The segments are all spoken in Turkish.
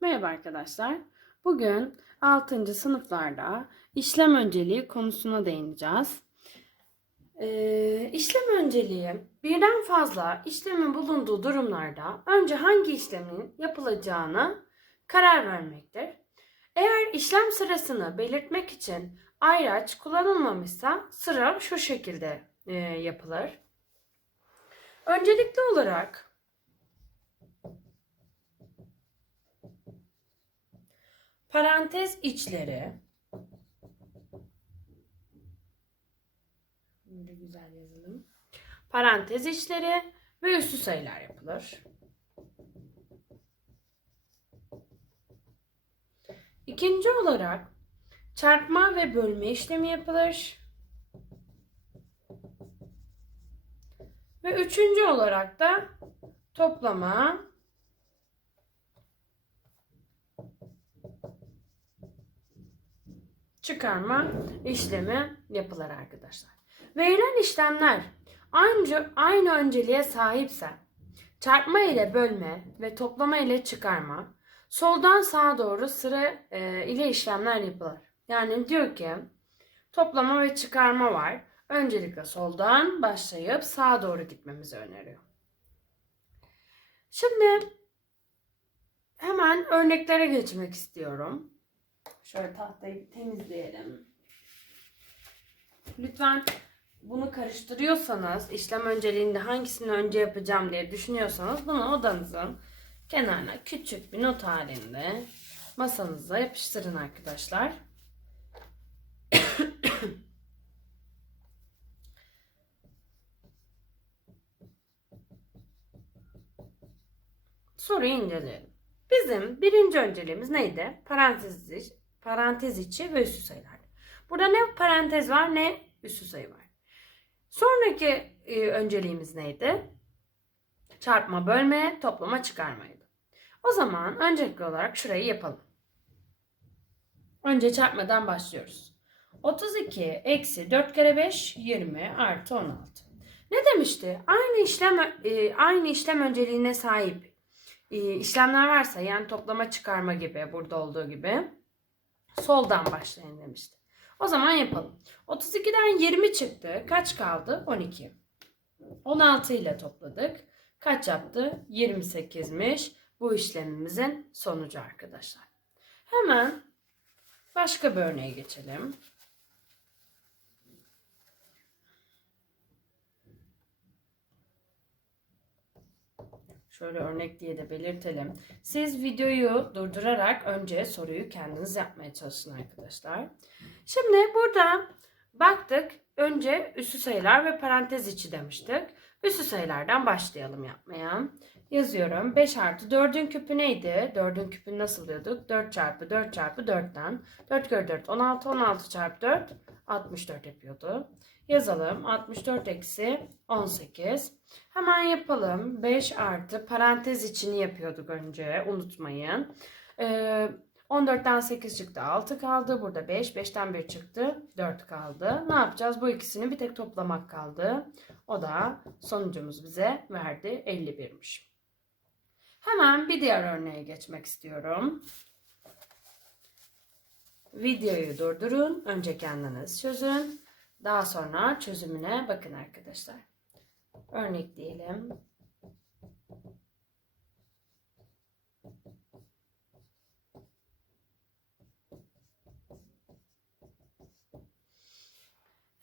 Merhaba arkadaşlar. Bugün 6. sınıflarda işlem önceliği konusuna değineceğiz. Ee, işlem önceliği birden fazla işlemin bulunduğu durumlarda önce hangi işlemin yapılacağını karar vermektir. Eğer işlem sırasını belirtmek için ayraç kullanılmamışsa sıra şu şekilde e, yapılır. Öncelikli olarak parantez içleri Böyle güzel yazalım. Parantez içleri ve üstü sayılar yapılır. İkinci olarak çarpma ve bölme işlemi yapılır. Ve üçüncü olarak da toplama çıkarma işlemi yapılır arkadaşlar. Verilen işlemler aynı, aynı önceliğe sahipse çarpma ile bölme ve toplama ile çıkarma soldan sağa doğru sıra e, ile işlemler yapılır. Yani diyor ki toplama ve çıkarma var. Öncelikle soldan başlayıp sağa doğru gitmemizi öneriyor. Şimdi hemen örneklere geçmek istiyorum. Şöyle tahtayı temizleyelim. Lütfen bunu karıştırıyorsanız, işlem önceliğinde hangisini önce yapacağım diye düşünüyorsanız bunu odanızın kenarına küçük bir not halinde masanıza yapıştırın arkadaşlar. Soruyu inceleyelim. Bizim birinci önceliğimiz neydi? Parantez, içi, parantez içi ve üstü sayılar. Burada ne parantez var ne üstü sayı var. Sonraki e, önceliğimiz neydi? Çarpma, bölme, toplama, çıkarmaydı. O zaman öncelikli olarak şurayı yapalım. Önce çarpmadan başlıyoruz. 32 eksi 4 kere 5 20 artı 16. Ne demişti? Aynı işlem e, aynı işlem önceliğine sahip e, işlemler varsa yani toplama çıkarma gibi burada olduğu gibi soldan başlayın demişti. O zaman yapalım. 32'den 20 çıktı. Kaç kaldı? 12. 16 ile topladık. Kaç yaptı? 28'miş. Bu işlemimizin sonucu arkadaşlar. Hemen başka bir örneğe geçelim. Şöyle örnek diye de belirtelim. Siz videoyu durdurarak önce soruyu kendiniz yapmaya çalışın arkadaşlar. Şimdi burada baktık. Önce üssü sayılar ve parantez içi demiştik. Üssü sayılardan başlayalım yapmaya. Yazıyorum. 5 artı 4'ün küpü neydi? 4'ün küpünü nasıl diyorduk? 4 çarpı 4 çarpı 4'ten. 4 kere 4 16. 16 çarpı 4 64 yapıyordu. Yazalım. 64 eksi 18. Hemen yapalım. 5 artı parantez içini yapıyorduk önce. Unutmayın. Ee, 14'ten 8 çıktı. 6 kaldı. Burada 5. 5'ten 1 çıktı. 4 kaldı. Ne yapacağız? Bu ikisini bir tek toplamak kaldı. O da sonucumuz bize verdi. 51'miş. Hemen bir diğer örneğe geçmek istiyorum. Videoyu durdurun. Önce kendiniz çözün. Daha sonra çözümüne bakın arkadaşlar. Örnek diyelim.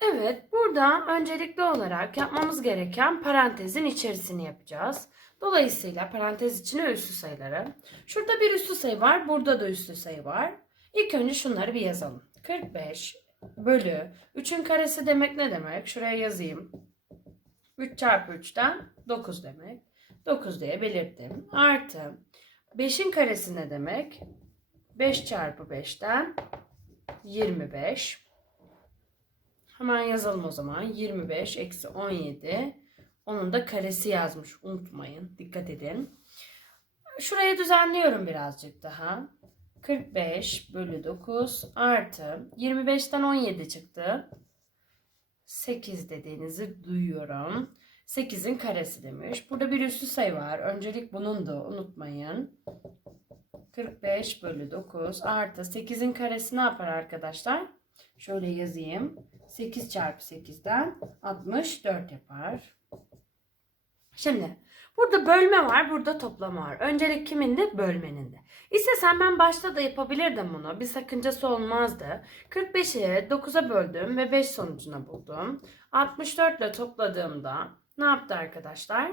Evet, burada öncelikli olarak yapmamız gereken parantezin içerisini yapacağız. Dolayısıyla parantez içine üslü sayıları. Şurada bir üslü sayı var, burada da üslü sayı var. İlk önce şunları bir yazalım. 45 bölü 3'ün karesi demek ne demek? Şuraya yazayım. 3 çarpı 3'ten 9 demek. 9 diye belirttim. Artı 5'in karesi ne demek? 5 çarpı 5'ten 25. Hemen yazalım o zaman. 25 eksi 17. Onun da karesi yazmış. Unutmayın. Dikkat edin. Şurayı düzenliyorum birazcık daha. 45 bölü 9 artı 25'ten 17 çıktı. 8 dediğinizi duyuyorum. 8'in karesi demiş. Burada bir üstü sayı var. Öncelik bunundu. Unutmayın. 45 bölü 9 artı 8'in karesi ne yapar arkadaşlar? Şöyle yazayım. 8 çarpı 8'den 64 yapar. Şimdi burada bölme var, burada toplama var. Öncelik kimindi? Bölmenin de. İstesem ben başta da yapabilirdim bunu. Bir sakıncası olmazdı. 45'i 9'a böldüm ve 5 sonucunu buldum. 64 ile topladığımda ne yaptı arkadaşlar?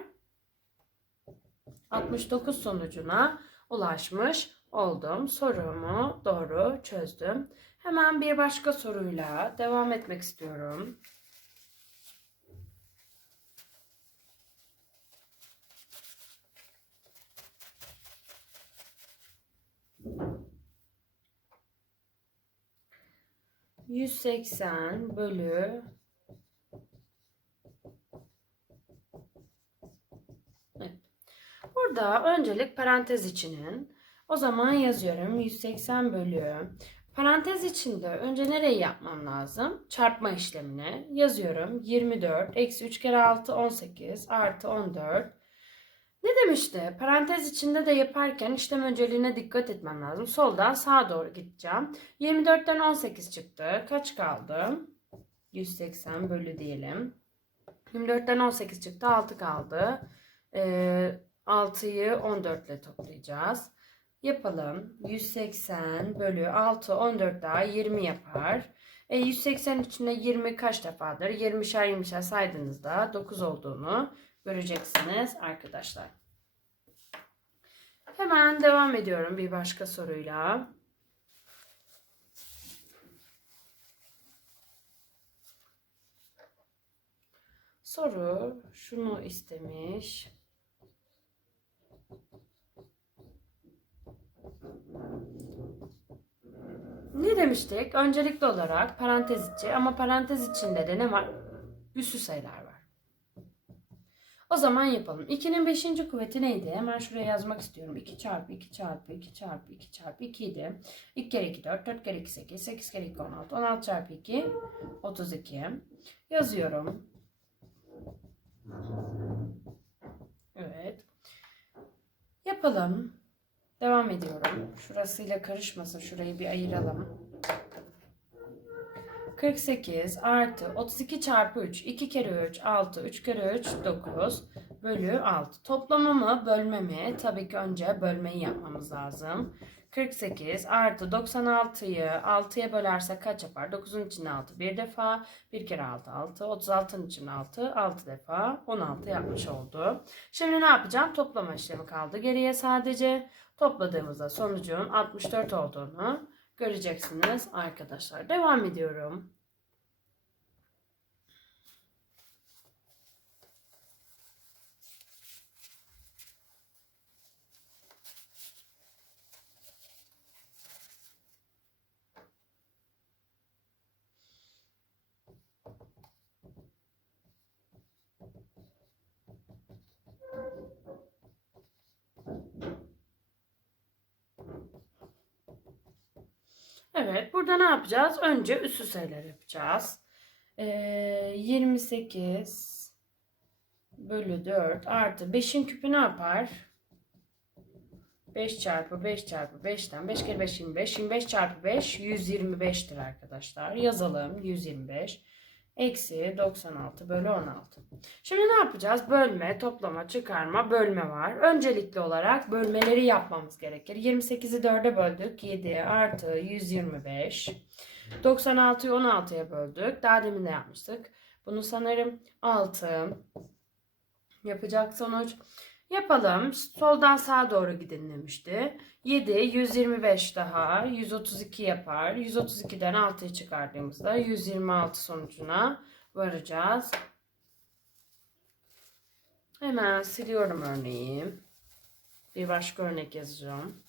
69 sonucuna ulaşmış oldum. Sorumu doğru çözdüm. Hemen bir başka soruyla devam etmek istiyorum. Yüz seksen bölü Evet. Burada öncelik parantez içinin o zaman yazıyorum 180 bölü parantez içinde önce nereyi yapmam lazım? Çarpma işlemini yazıyorum 24 eksi 3 kere 6 18 artı 14 ne demişti? Parantez içinde de yaparken işlem önceliğine dikkat etmem lazım. Soldan sağa doğru gideceğim. 24'ten 18 çıktı. Kaç kaldı? 180 bölü diyelim. 24'ten 18 çıktı. 6 kaldı. Ee, 6'yı 14 ile toplayacağız. Yapalım. 180 bölü 6 14 daha 20 yapar. E, 180 içinde 20 kaç defadır? 20'şer 20'şer saydığınızda 9 olduğunu göreceksiniz arkadaşlar. Hemen devam ediyorum bir başka soruyla. Soru şunu istemiş. Ne demiştik? Öncelikli olarak parantez içi ama parantez içinde de ne var? Üssü sayılar. O zaman yapalım. 2'nin 5. kuvveti neydi? Hemen şuraya yazmak istiyorum. 2 çarpı 2 çarpı 2 çarpı 2 çarpı 2 idi. 2 kere 2 4, 4 kere 2 8, 8 kere 2 16, 16 çarpı 2 32. Yazıyorum. Evet. Yapalım. Devam ediyorum. Şurasıyla karışmasın. Şurayı bir ayıralım. 48 artı 32 çarpı 3. 2 kere 3 6. 3 kere 3 9 bölü 6. Toplama mı bölme mi? Tabii ki önce bölmeyi yapmamız lazım. 48 artı 96'yı 6'ya bölersek kaç yapar? 9'un içinde 6 bir defa. 1 kere 6 6. 36'nın içinde 6 6 defa. 16 yapmış oldu. Şimdi ne yapacağım? Toplama işlemi kaldı. Geriye sadece topladığımızda sonucun 64 olduğunu göreceksiniz arkadaşlar. Devam ediyorum. Evet, burada ne yapacağız? Önce üssü sayılar yapacağız. Ee, 28 bölü 4 artı 5'in küpü ne yapar? 5 çarpı 5 çarpı 5'ten 5 kere 5 25. 25 çarpı 5 125'tir arkadaşlar. Yazalım 125. Eksi 96 bölü 16. Şimdi ne yapacağız? Bölme, toplama, çıkarma, bölme var. Öncelikli olarak bölmeleri yapmamız gerekir. 28'i 4'e böldük. 7 artı 125. 96'yı 16'ya böldük. Daha demin de yapmıştık. Bunu sanırım 6 yapacak sonuç. Yapalım. Soldan sağa doğru gidin demişti. 7, 125 daha 132 yapar. 132'den 6'yı çıkardığımızda 126 sonucuna varacağız. Hemen siliyorum örneği. Bir başka örnek yazacağım.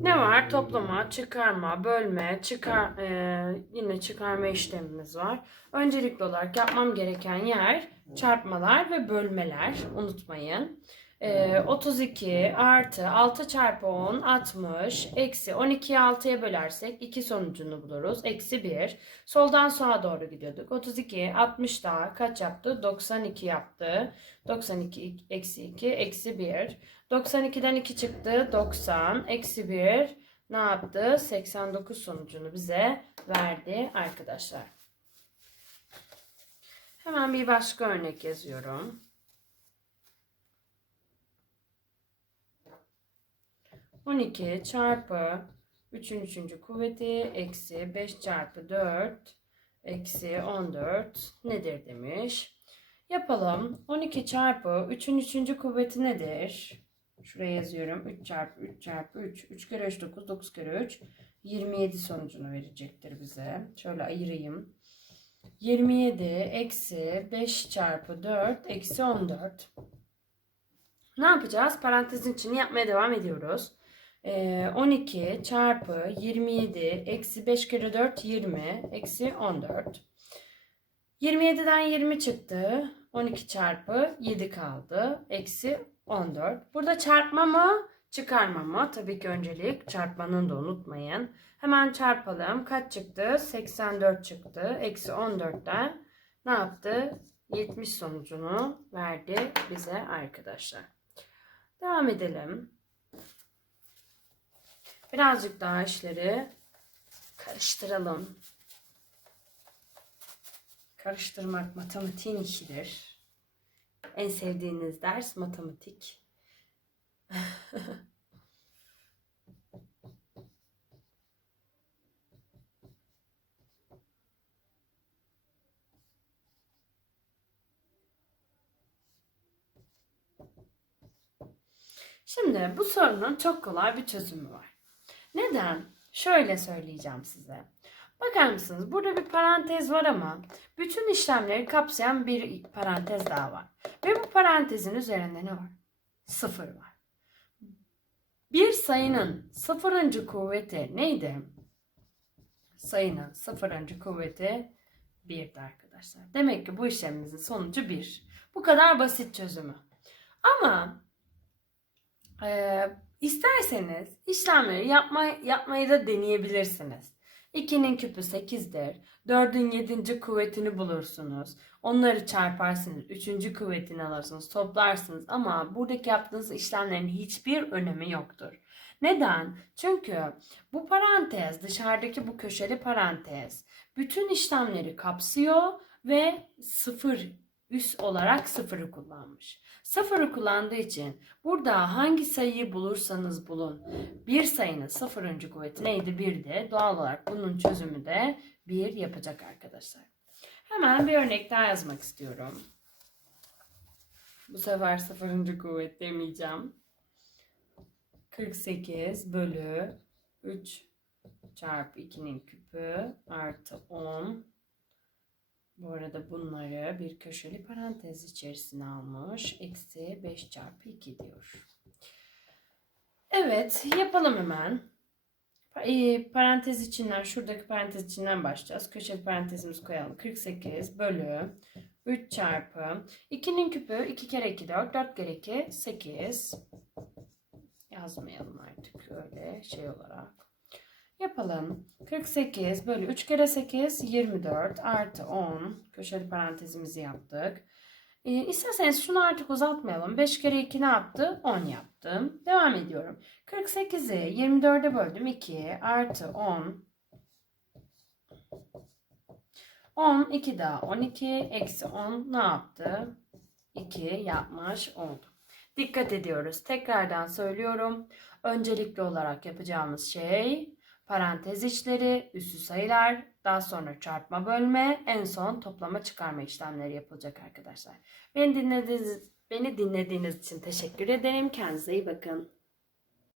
Ne var? Toplama, çıkarma, bölme, çıkar e, yine çıkarma işlemimiz var. Öncelikli olarak yapmam gereken yer çarpmalar ve bölmeler. Unutmayın. Ee, 32 artı 6 çarpı 10 60 eksi 12'yi 6'ya bölersek 2 sonucunu buluruz. Eksi 1. Soldan sağa doğru gidiyorduk. 32 60 daha kaç yaptı? 92 yaptı. 92 eksi 2 eksi 1. 92'den 2 çıktı. 90 eksi 1 ne yaptı? 89 sonucunu bize verdi arkadaşlar. Hemen bir başka örnek yazıyorum. 12 çarpı 3'ün 3. kuvveti eksi 5 çarpı 4 eksi 14 nedir demiş. Yapalım. 12 çarpı 3'ün 3. kuvveti nedir? Şuraya yazıyorum. 3 çarpı 3 çarpı 3. 3 kere 3 9. 9 kere 3 27 sonucunu verecektir bize. Şöyle ayırayım. 27 eksi 5 çarpı 4 eksi 14. Ne yapacağız? Parantezin içini yapmaya devam ediyoruz. Ee, 12 çarpı 27 eksi 5 kere 4 20 eksi 14. 27'den 20 çıktı. 12 çarpı 7 kaldı. Eksi 14. Burada çarpma mı? Çıkarma mı? Tabii ki öncelik çarpmanın da unutmayın. Hemen çarpalım. Kaç çıktı? 84 çıktı. Eksi 14'ten ne yaptı? 70 sonucunu verdi bize arkadaşlar. Devam edelim. Birazcık daha işleri karıştıralım. Karıştırmak matematiğin işidir. En sevdiğiniz ders matematik. Şimdi bu sorunun çok kolay bir çözümü var. Neden? Şöyle söyleyeceğim size. Bakar mısınız? Burada bir parantez var ama bütün işlemleri kapsayan bir parantez daha var. Ve bu parantezin üzerinde ne var? Sıfır var. Bir sayının sıfırıncı kuvveti neydi? Sayının sıfırıncı kuvveti birdi arkadaşlar. Demek ki bu işlemimizin sonucu bir. Bu kadar basit çözümü. Ama e, isterseniz işlemleri yapma, yapmayı da deneyebilirsiniz. 2'nin küpü 8'dir. 4'ün 7. kuvvetini bulursunuz. Onları çarparsınız. 3. kuvvetini alırsınız. Toplarsınız. Ama buradaki yaptığınız işlemlerin hiçbir önemi yoktur. Neden? Çünkü bu parantez, dışarıdaki bu köşeli parantez bütün işlemleri kapsıyor ve sıfır üs olarak sıfırı kullanmış. Sıfırı kullandığı için burada hangi sayıyı bulursanız bulun bir sayının sıfırıncı kuvveti neydi? Birdi. Doğal olarak bunun çözümü de bir yapacak arkadaşlar. Hemen bir örnek daha yazmak istiyorum. Bu sefer sıfırıncı kuvvet demeyeceğim. 48 bölü 3 çarpı 2'nin küpü artı 10 bu arada bunları bir köşeli parantez içerisine almış. Eksi 5 çarpı 2 diyor. Evet yapalım hemen. E, parantez içinden şuradaki parantez içinden başlayacağız. Köşeli parantezimizi koyalım. 48 bölü 3 çarpı 2'nin küpü 2 kere 2 4 4 kere 2 8 yazmayalım artık öyle şey olarak. Yapalım. 48 bölü 3 kere 8 24 artı 10 köşeli parantezimizi yaptık. E, isterseniz şunu artık uzatmayalım. 5 kere 2 ne yaptı? 10 yaptım. Devam ediyorum. 48'i 24'e böldüm 2 artı 10 10 2 daha 12 eksi 10 ne yaptı? 2 yapmış oldu. Dikkat ediyoruz. Tekrardan söylüyorum. Öncelikli olarak yapacağımız şey parantez içleri, üssü sayılar, daha sonra çarpma bölme, en son toplama çıkarma işlemleri yapılacak arkadaşlar. Beni dinlediğiniz, beni dinlediğiniz için teşekkür ederim. Kendinize iyi bakın.